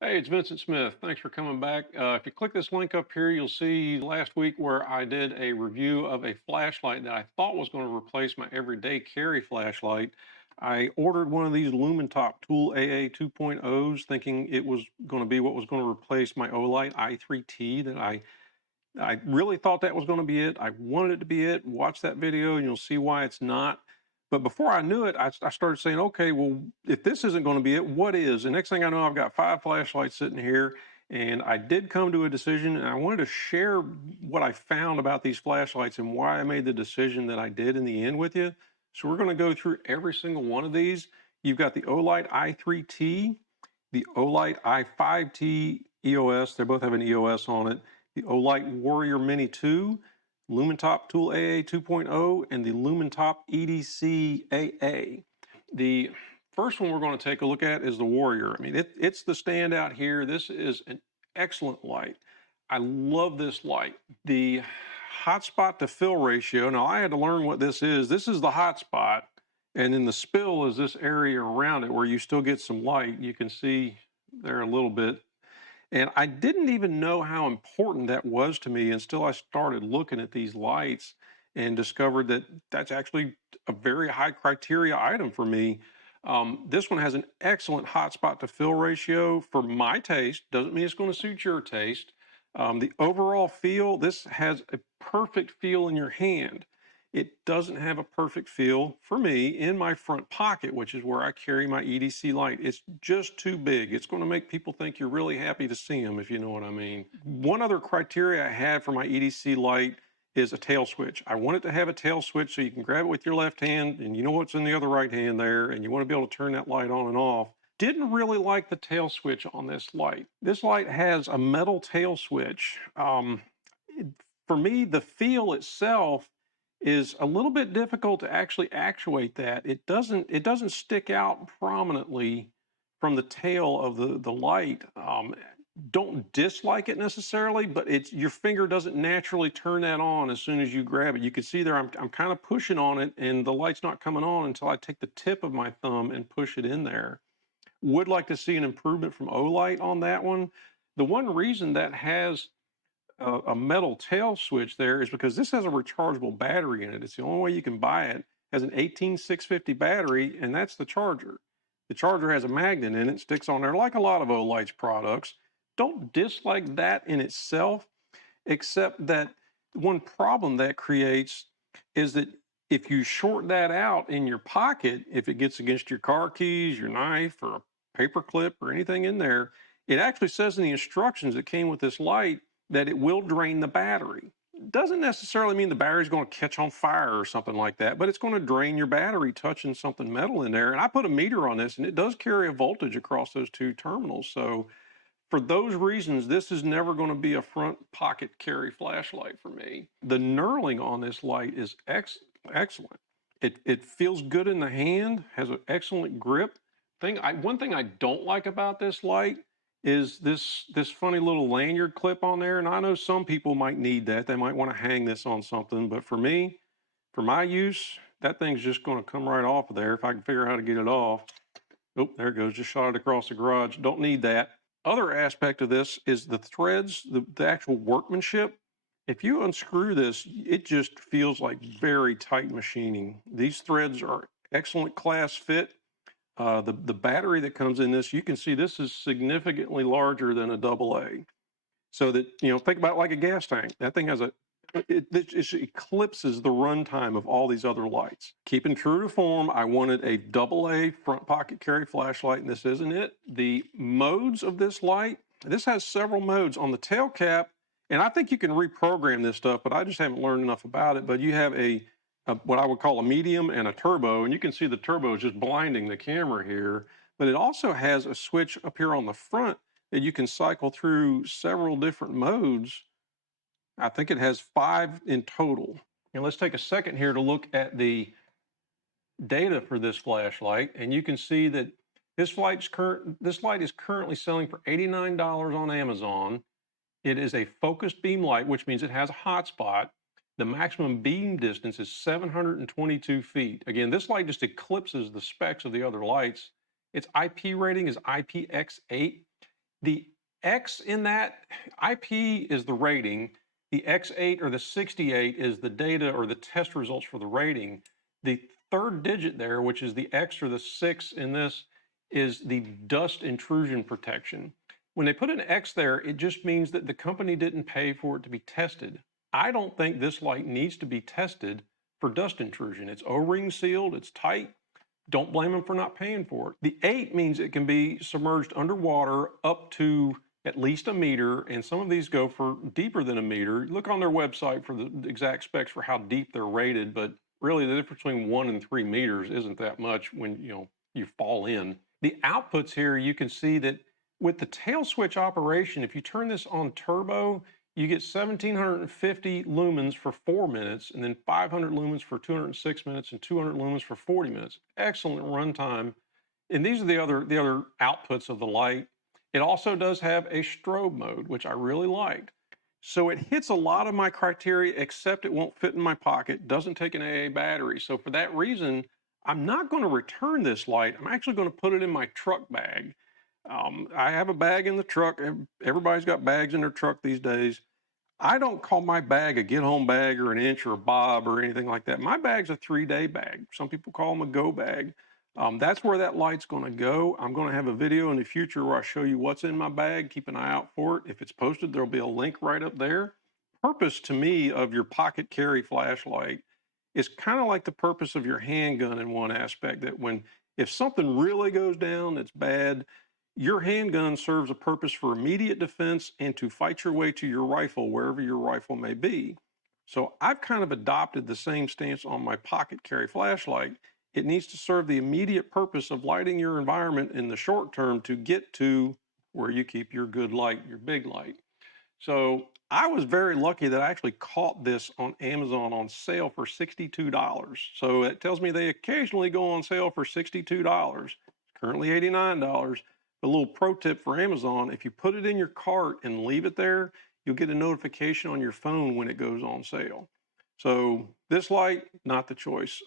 Hey, it's Vincent Smith. Thanks for coming back. If you click this link up here, you'll see last week where I did a review of a flashlight that I thought was going to replace my everyday carry flashlight. I ordered one of these Lumintop Tool AA 2.0s thinking it was going to be what was going to replace my Olight i3T that I really thought that was going to be it. I wanted it to be it. Watch that video and you'll see why it's not. But before I knew it, I started saying, okay, well, if this isn't going to be it, what is? And next thing I know, I've got 5 flashlights sitting here. And I did come to a decision, and I wanted to share what I found about these flashlights and why I made the decision that I did in the end with you. So we're going to go through every single one of these. You've got the Olight i3T, the Olight i5T EOS. They both have an EOS on it. The Olight Warrior Mini 2, Lumintop Tool AA 2.0, and the Lumintop EDC AA. The first one we're going to take a look at is the Warrior. I mean, it's the standout here. This is an excellent light. I love this light. The hotspot to fill ratio, now I had to learn what this is. This is the hotspot, and then the spill is this area around it where you still get some light. You can see there a little bit. And I didn't even know how important that was to me until I started looking at these lights and discovered that that's actually a very high criteria item for me. This one has an excellent hotspot to fill ratio for my taste. Doesn't mean it's going to suit your taste. The overall feel, this has a perfect feel in your hand. It doesn't have a perfect feel for me in my front pocket, which is where I carry my EDC light. It's just too big. It's going to make people think you're really happy to see them, if you know what I mean. One other criteria I had for my EDC light is a tail switch. I want it to have a tail switch so you can grab it with your left hand and you know what's in the other right hand there, and you want to be able to turn that light on and off. Didn't really like the tail switch on this light. This light has a metal tail switch. For me, the feel itself is a little bit difficult to actually actuate that. It doesn't stick out prominently from the tail of the light. Don't dislike it necessarily, but it's your finger doesn't naturally turn that on as soon as you grab it. You can see there I'm kind of pushing on it and the light's not coming on until I take the tip of my thumb and push it in there. Would like to see an improvement from Olight on that one. The one reason that has a metal tail switch there is because this has a rechargeable battery in it. It's the only way you can buy it. It has an 18650 battery, and that's the charger. The charger has a magnet in it, sticks on there like a lot of Olight's products. Don't dislike that in itself, except that one problem that creates is that if you short that out in your pocket, if it gets against your car keys, your knife, or a paper clip or anything in there, it actually says in the instructions that came with this light that it will drain the battery. Doesn't necessarily mean the battery's going to catch on fire or something like that, but it's going to drain your battery touching something metal in there. And I put a meter on this, and it does carry a voltage across those two terminals. So for those reasons, this is never going to be a front pocket carry flashlight for me. The knurling on this light is excellent. It feels good in the hand, has an excellent grip. One thing I don't like about this light is this funny little lanyard clip on there. And I know some people might need that. They might want to hang this on something. But for me, for my use, that thing's just going to come right off of there if I can figure out how to get it off. Oh, there it goes. Just shot it across the garage. Don't need that. Other aspect of this is the threads, the actual workmanship. If you unscrew this, it just feels like very tight machining. These threads are excellent class fit. The battery that comes in this, you can see this is significantly larger than a AA. So that, think about it like a gas tank. That thing has it eclipses the runtime of all these other lights. Keeping true to form, I wanted a AA front pocket carry flashlight, and this isn't it. The modes of this light, this has several modes on the tail cap, and I think you can reprogram this stuff, but I just haven't learned enough about it. But you have what I would call a medium and a turbo, and you can see the turbo is just blinding the camera here. But it also has a switch up here on the front that you can cycle through several different modes. I think it has 5 in total. And let's take a second here to look at the data for this flashlight, and you can see that this light is currently selling for $89 on Amazon. It is a focused beam light, which means it has a hotspot. The maximum beam distance is 722 feet. Again, this light just eclipses the specs of the other lights. Its IP rating is IPX8. The X in that IP is the rating. The X8 or the 68 is the data or the test results for the rating. The third digit there, which is the X or the 6 in this, is the dust intrusion protection. When they put an X there, it just means that the company didn't pay for it to be tested. I don't think this light needs to be tested for dust intrusion. It's O-ring sealed, it's tight. Don't blame them for not paying for it. The 8 means it can be submerged underwater up to at least a meter, and some of these go for deeper than a meter. Look on their website for the exact specs for how deep they're rated, but really the difference between 1 and 3 meters isn't that much when you fall in. The outputs here, you can see that with the tail switch operation, if you turn this on turbo, you get 1750 lumens for 4 minutes, and then 500 lumens for 206 minutes, and 200 lumens for 40 minutes. Excellent runtime. And these are the other outputs of the light. It also does have a strobe mode, which I really liked. So it hits a lot of my criteria, except it won't fit in my pocket, doesn't take an AA battery. So for that reason, I'm not going to return this light. I'm actually going to put it in my truck bag. I have a bag in the truck. Everybody's got bags in their truck these days. I don't call my bag a get-home bag or an inch or a bob or anything like that. My bag's a 3-day bag. Some people call them a go bag. That's where that light's going to go. I'm going to have a video in the future where I show you what's in my bag. Keep an eye out for it. If it's posted, there'll be a link right up there. Purpose to me of your pocket carry flashlight is kind of like the purpose of your handgun in one aspect, that if something really goes down that's bad, your handgun serves a purpose for immediate defense and to fight your way to your rifle, wherever your rifle may be. So I've kind of adopted the same stance on my pocket carry flashlight. It needs to serve the immediate purpose of lighting your environment in the short term to get to where you keep your good light, your big light. So I was very lucky that I actually caught this on Amazon on sale for $62. So it tells me they occasionally go on sale for $62. It's currently $89. A little pro tip for Amazon: if you put it in your cart and leave it there, you'll get a notification on your phone when it goes on sale. So this light, not the choice.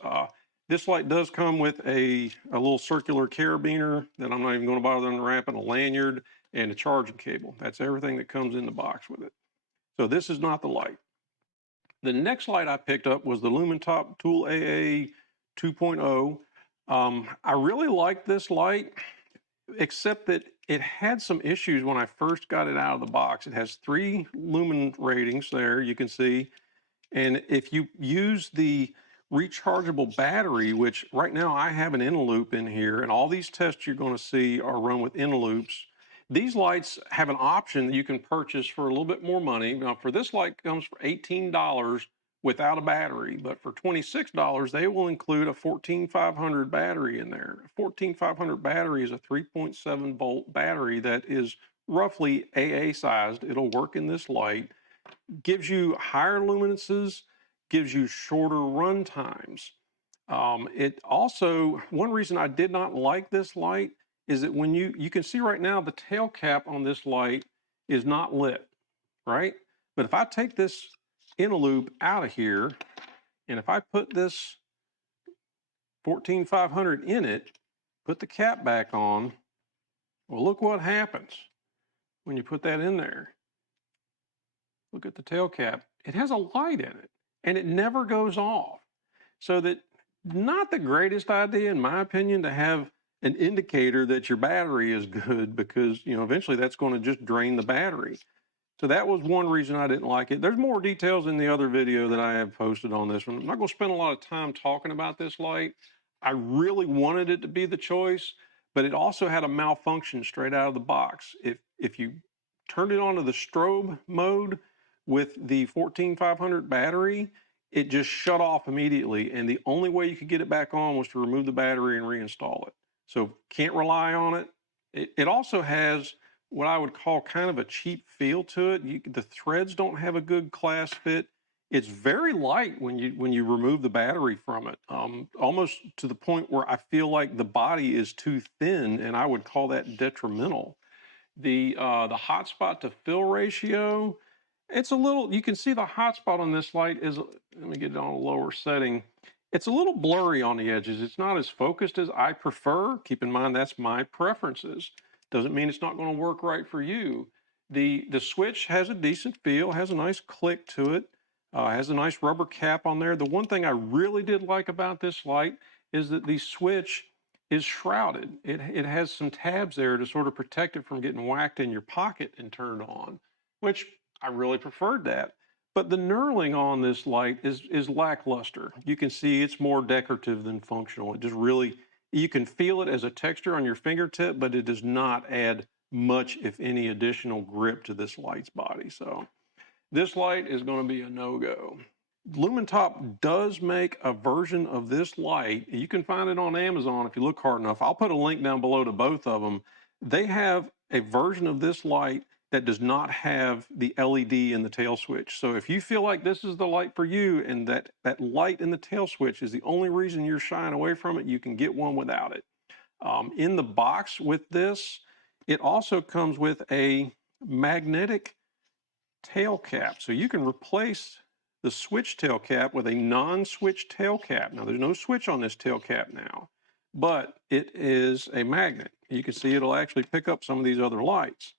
This light does come with a little circular carabiner that I'm not even going to bother unwrapping, a lanyard, and a charging cable. That's everything that comes in the box with it. So this is not the light. The next light I picked up was the Lumintop Tool AA 2.0. I really liked this light, except that it had some issues when I first got it out of the box. It has 3 lumen ratings there, you can see. And if you use the rechargeable battery, which right now I have an in-a-loop in here, and all these tests you're going to see are run with in-a-loops. These lights have an option that you can purchase for a little bit more money. Now, for this light, it comes for $18 without a battery, but for $26, they will include a 14500 battery in there. A 14500 battery is a 3.7 volt battery that is roughly AA sized. It'll work in this light, gives you higher luminances, gives you shorter run times. It also, one reason I did not like this light is that when you can see right now, the tail cap on this light is not lit, right? But if I take this in a loop out of here, and if I put this 14500 in it, put the cap back on, well, look what happens when you put that in there. Look at the tail cap. It has a light in it, and it never goes off. So that, not the greatest idea, in my opinion, to have an indicator that your battery is good, because eventually that's going to just drain the battery. So that was one reason I didn't like it. There's more details in the other video that I have posted on this one. I'm not going to spend a lot of time talking about this light. I really wanted it to be the choice, but it also had a malfunction straight out of the box. If you turned it onto the strobe mode with the 14500 battery, it just shut off immediately, and the only way you could get it back on was to remove the battery and reinstall it. So can't rely on it. It also has what I would call kind of a cheap feel to it. The threads don't have a good class fit. It's very light when you remove the battery from it, almost to the point where I feel like the body is too thin, and I would call that detrimental. The hotspot to fill ratio, it's a little, you can see the hotspot on this light is, let me get it on a lower setting. It's a little blurry on the edges. It's not as focused as I prefer. Keep in mind, that's my preferences. Doesn't mean it's not going to work right for you. The switch has a decent feel, has a nice click to it, has a nice rubber cap on there. The one thing I really did like about this light is that the switch is shrouded. It has some tabs there to sort of protect it from getting whacked in your pocket and turned on, which I really preferred that. But the knurling on this light is lackluster. You can see it's more decorative than functional. It just really, you can feel it as a texture on your fingertip, but it does not add much, if any, additional grip to this light's body. So this light is going to be a no-go. Lumintop does make a version of this light. You can find it on Amazon if you look hard enough. I'll put a link down below to both of them. They have a version of this light that does not have the LED in the tail switch. So if you feel like this is the light for you and that light in the tail switch is the only reason you're shying away from it, you can get one without it. In the box with this, it also comes with a magnetic tail cap. So you can replace the switch tail cap with a non-switch tail cap. Now there's no switch on this tail cap now, but it is a magnet. You can see it'll actually pick up some of these other lights.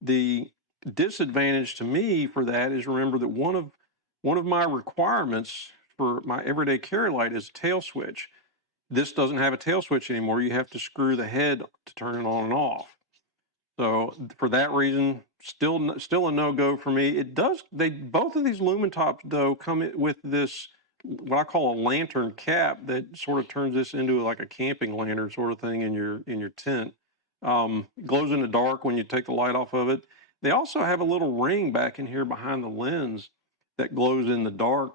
The disadvantage to me for that is, remember that one of my requirements for my everyday carry light is a tail switch. This doesn't have a tail switch anymore. You have to screw the head to turn it on and off. So for that reason, still a no-go for me. Both of these Lumintops though come with this, what I call a lantern cap, that sort of turns this into like a camping lantern sort of thing in your tent. Glows in the dark when you take the light off of it. They also have a little ring back in here behind the lens that glows in the dark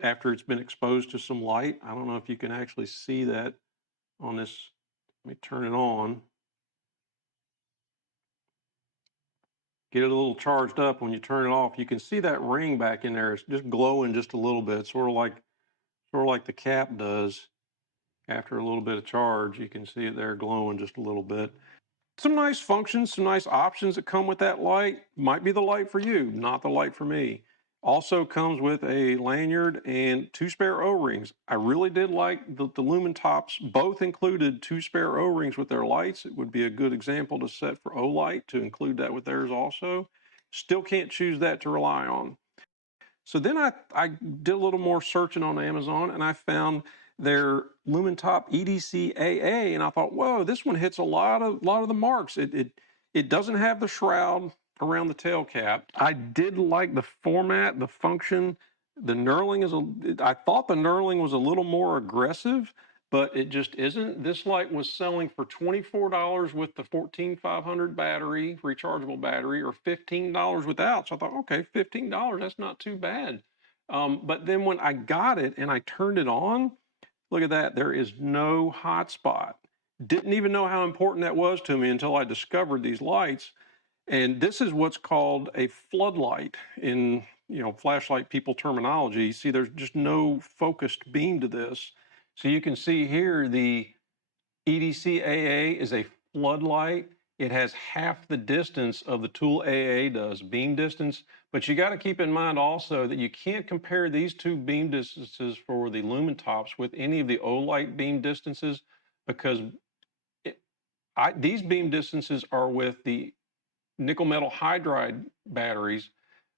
after it's been exposed to some light. I don't know if you can actually see that on this. Let me turn it on. Get it a little charged up. When you turn it off, you can see that ring back in there. It's just glowing just a little bit, sort of like the cap does after a little bit of charge. You can see it there glowing just a little bit. Some nice functions, some nice options that come with that light. Might be the light for you, not the light for me. Also comes with a lanyard and 2 spare O-rings. I really did like the Lumintops. Both included 2 spare O-rings with their lights. It would be a good example to set for Olight to include that with theirs also. Still can't choose that to rely on. So then I did a little more searching on Amazon, and I found their Lumintop EDC AA, and I thought, whoa, this one hits a lot of the marks. It doesn't have the shroud around the tail cap. I did like the format, the function. The knurling I thought the knurling was a little more aggressive, but it just isn't. This light was selling for $24 with the 14500 battery, rechargeable battery, or $15 without. So I thought, okay, $15, that's not too bad. But then when I got it and I turned it on, look at that, there is no hotspot. Didn't even know how important that was to me until I discovered these lights. And this is what's called a floodlight in, flashlight people terminology. See, there's just no focused beam to this. So you can see here the EDC AA is a floodlight. It has half the distance of the Tool AA does, beam distance. But you got to keep in mind also that you can't compare these two beam distances for the Lumintops with any of the Olight beam distances, because these beam distances are with the nickel metal hydride batteries,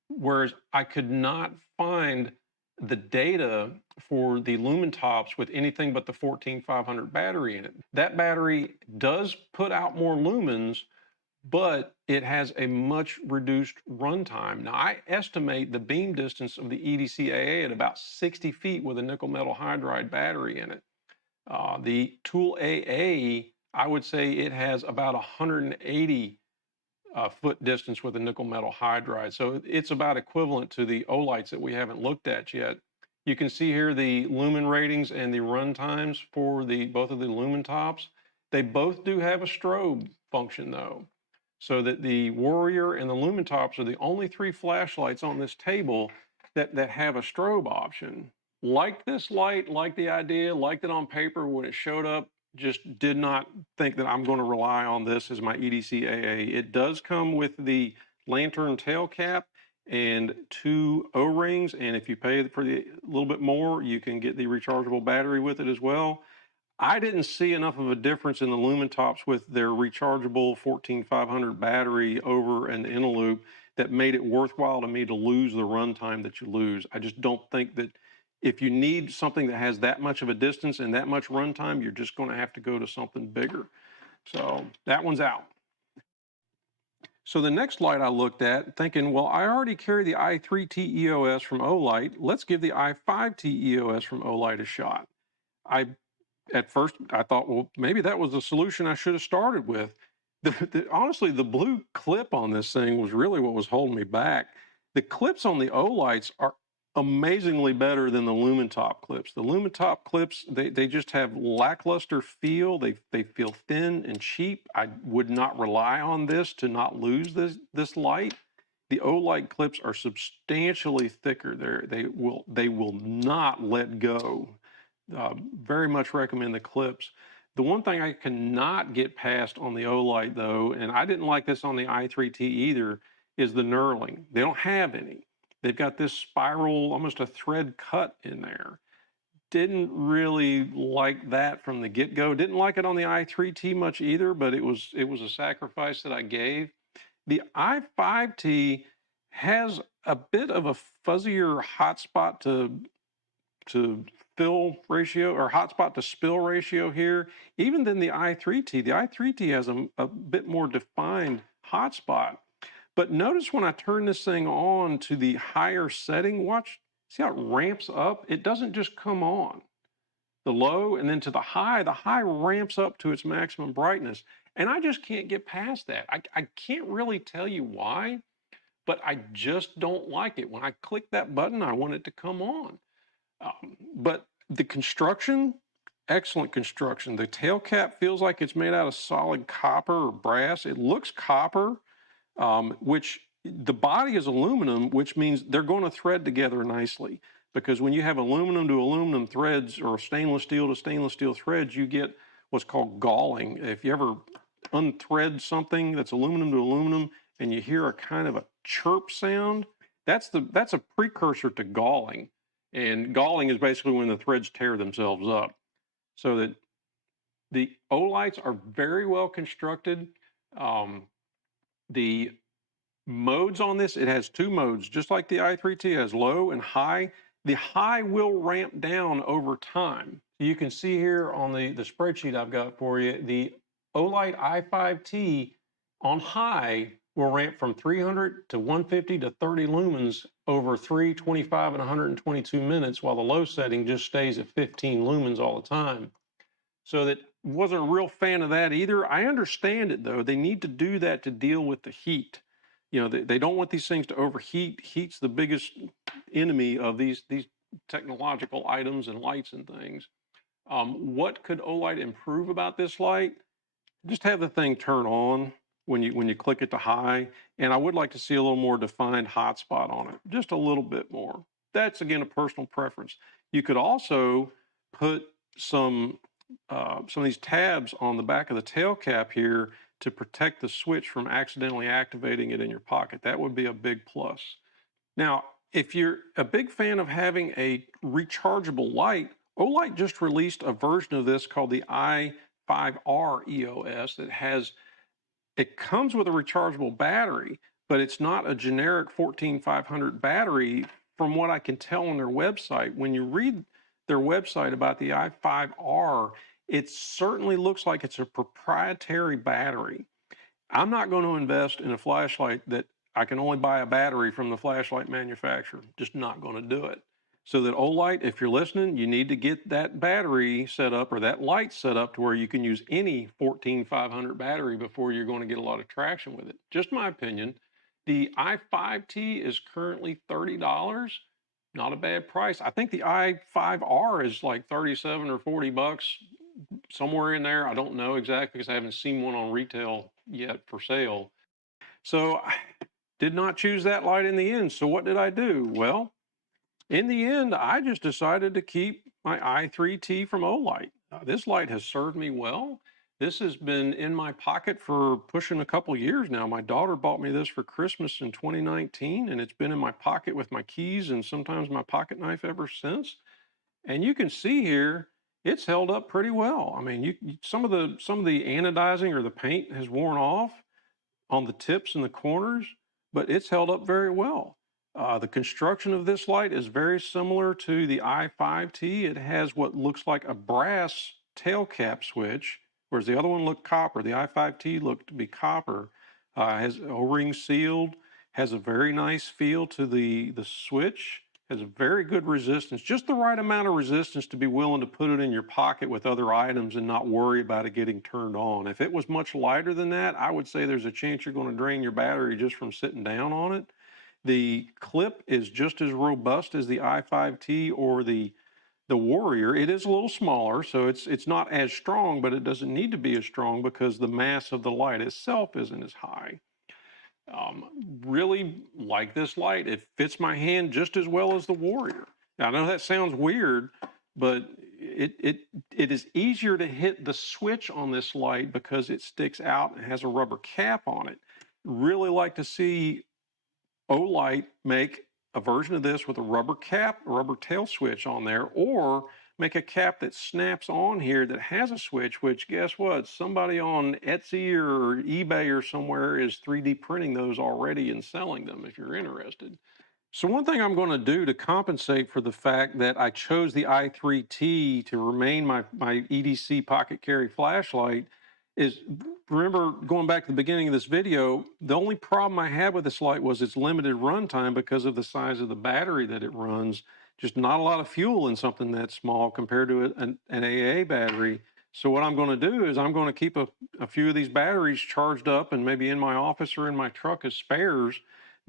whereas I could not find the data for the Lumintops with anything but the 14500 battery in it. That battery does put out more lumens, but it has a much reduced runtime. Now, I estimate the beam distance of the EDC AA at about 60 feet with a nickel metal hydride battery in it. The Tool AA, I would say it has about 180 foot distance with a nickel metal hydride. So it's about equivalent to the Olights that we haven't looked at yet. You can see here the lumen ratings and the run times for both of the Lumintops. They both do have a strobe function though, so that the Warrior and the Lumintops are the only 3 flashlights on this table that have a strobe option. Like this light, like the idea, liked it on paper when it showed up. Just did not think that I'm going to rely on this as my EDC AA. It does come with the lantern tail cap and 2 O-rings, and if you pay for a little bit more, you can get the rechargeable battery with it as well. I didn't see enough of a difference in the Lumintops with their rechargeable 14500 battery over an inner loop that made it worthwhile to me to lose the runtime that you lose. I just don't think that if you need something that has that much of a distance and that much runtime, you're just going to have to go to something bigger. So that one's out. So the next light I looked at, thinking, well, I already carry the i3T EOS from Olight. Let's give the i5T EOS from Olight a shot. At first, I thought, well, maybe that was the solution I should have started with. Honestly, the blue clip on this thing was really what was holding me back. The clips on the Olights are amazingly better than the Lumintop clips. The Lumintop clips, they just have lackluster feel. They feel thin and cheap. I would not rely on this to not lose this light. The Olight clips are substantially thicker. They will not let go. Very much recommend the clips. The one thing I cannot get past on the Olight though, and I didn't like this on the i3T either, is the knurling. They don't have any. They've got this spiral, almost a thread cut in there. Didn't really like that from the get-go. Didn't like it on the i3T much either, but it was a sacrifice that I gave. The i5T has a bit of a fuzzier hotspot to fill ratio or hotspot to spill ratio here, even than the i3T. The i3T has a bit more defined hotspot. But notice when I turn this thing on to the higher setting, watch, see how it ramps up? It doesn't just come on. The low and then to the high ramps up to its maximum brightness. And I just can't get past that. I can't really tell you why, but I just don't like it. When I click that button, I want it to come on. But the construction, excellent construction. The tail cap feels like it's made out of solid copper or brass. It looks copper, which the body is aluminum, which means they're going to thread together nicely. Because when you have aluminum to aluminum threads or stainless steel to stainless steel threads, you get what's called galling. If you ever unthread something that's aluminum to aluminum and you hear a kind of a chirp sound, that's a precursor to galling. And galling is basically when the threads tear themselves up. So that the Olights are very well constructed. The modes on this, it has two modes, just like the i3T has low and high. The high will ramp down over time. You can see here on the spreadsheet I've got for you, the Olight i5T on high will ramp from 300 to 150 to 30 lumens over 3, 25, and 122 minutes, while the low setting just stays at 15 lumens all the time. So that wasn't a real fan of that either. I understand it though. They need to do that to deal with the heat. You know, they don't want these things to overheat. Heat's the biggest enemy of these technological items and lights and things. What could Olight improve about this light? Just have the thing turn on when you click it to high, and I would like to see a little more defined hotspot on it, just a little bit more. That's again a personal preference. You could also put some of these tabs on the back of the tail cap here to protect the switch from accidentally activating it in your pocket. That would be a big plus. Now, if you're a big fan of having a rechargeable light, Olight just released a version of this called the i5R EOS that it comes with a rechargeable battery, but it's not a generic 14500 battery from what I can tell on their website. When you read their website about the i5R, it certainly looks like it's a proprietary battery. I'm not going to invest in a flashlight that I can only buy a battery from the flashlight manufacturer. Just not going to do it. So that Olight, if you're listening, you need to get that battery set up or that light set up to where you can use any 14500 battery before you're going to get a lot of traction with it. Just my opinion. The i5T is currently $30. Not a bad price. I think the i5R is like 37 or 40 bucks, somewhere in there. I don't know exactly because I haven't seen one on retail yet for sale. So I did not choose that light in the end. So what did I do? Well, in the end, I just decided to keep my i3T from Olight. This light has served me well. This has been in my pocket for pushing a couple years now. My daughter bought me this for Christmas in 2019, and it's been in my pocket with my keys and sometimes my pocket knife ever since. And you can see here, it's held up pretty well. I mean, some of the anodizing or the paint has worn off on the tips and the corners, but it's held up very well. The construction of this light is very similar to the i5T. It has what looks like a brass tail cap switch, whereas the other one looked copper. The i5T looked to be copper. Has O-ring sealed, has a very nice feel to the switch, has a very good resistance, just the right amount of resistance to be willing to put it in your pocket with other items and not worry about it getting turned on. If it was much lighter than that, I would say there's a chance you're going to drain your battery just from sitting down on it. The clip is just as robust as the i5T or the Warrior. It is a little smaller, so it's not as strong, but it doesn't need to be as strong because the mass of the light itself isn't as high. Really like this light. It fits my hand just as well as the Warrior. Now, I know that sounds weird, but it is easier to hit the switch on this light because it sticks out and has a rubber cap on it. Really like to see Olight make a version of this with a rubber cap, rubber tail switch on there, or make a cap that snaps on here that has a switch, which guess what? Somebody on Etsy or eBay or somewhere is 3D printing those already and selling them if you're interested. So one thing I'm going to do to compensate for the fact that I chose the i3T to remain my EDC pocket carry flashlight is, remember going back to the beginning of this video, the only problem I had with this light was its limited runtime because of the size of the battery that it runs. Just not a lot of fuel in something that small compared to an AA battery. So what I'm going to do is I'm going to keep a few of these batteries charged up and maybe in my office or in my truck as spares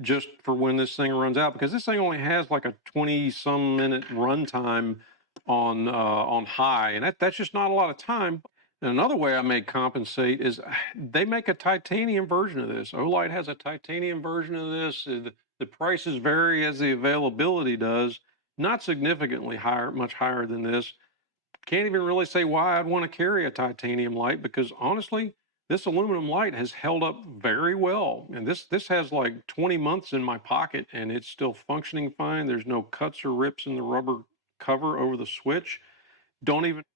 just for when this thing runs out, because this thing only has like a 20-some minute runtime on high, and that's just not a lot of time. And another way I may compensate is they make a titanium version of this. Olight has a titanium version of this. The prices vary as the availability does, not significantly higher, much higher than this. Can't even really say why I'd want to carry a titanium light because honestly, this aluminum light has held up very well. And this has like 20 months in my pocket and it's still functioning fine. There's no cuts or rips in the rubber cover over the switch.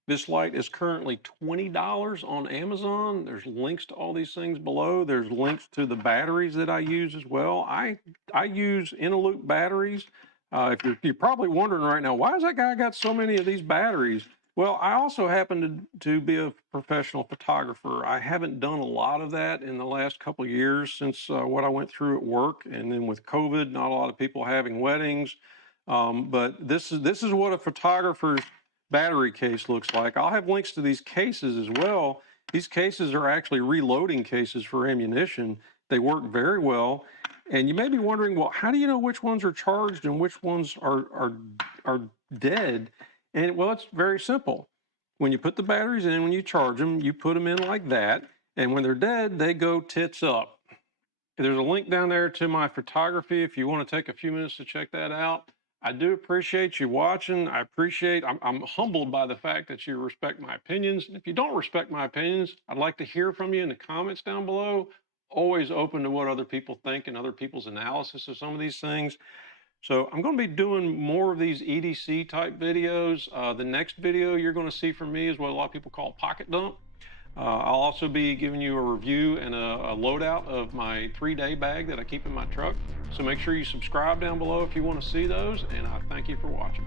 This light is currently $20 on Amazon. There's links to all these things below. There's links to the batteries that I use as well. I use in-a-loop batteries. If you're probably wondering right now, why has that guy got so many of these batteries? Well, I also happen to be a professional photographer. I haven't done a lot of that in the last couple of years since what I went through at work, and then with COVID, not a lot of people having weddings. But this is what a photographer's battery case looks like. I'll have links to these cases as well. These cases are actually reloading cases for ammunition. They work very well. And you may be wondering, well, how do you know which ones are charged and which ones are dead? And well, it's very simple. When you put the batteries in, when you charge them, you put them in like that. And when they're dead, they go tits up. There's a link down there to my photography if you want to take a few minutes to check that out. I do appreciate you watching. I'm humbled by the fact that you respect my opinions. And if you don't respect my opinions, I'd like to hear from you in the comments down below. Always open to what other people think and other people's analysis of some of these things. So I'm going to be doing more of these EDC type videos. The next video you're going to see from me is what a lot of people call pocket dump. I'll also be giving you a review and a loadout of my 3-day bag that I keep in my truck. So make sure you subscribe down below if you want to see those, and I thank you for watching.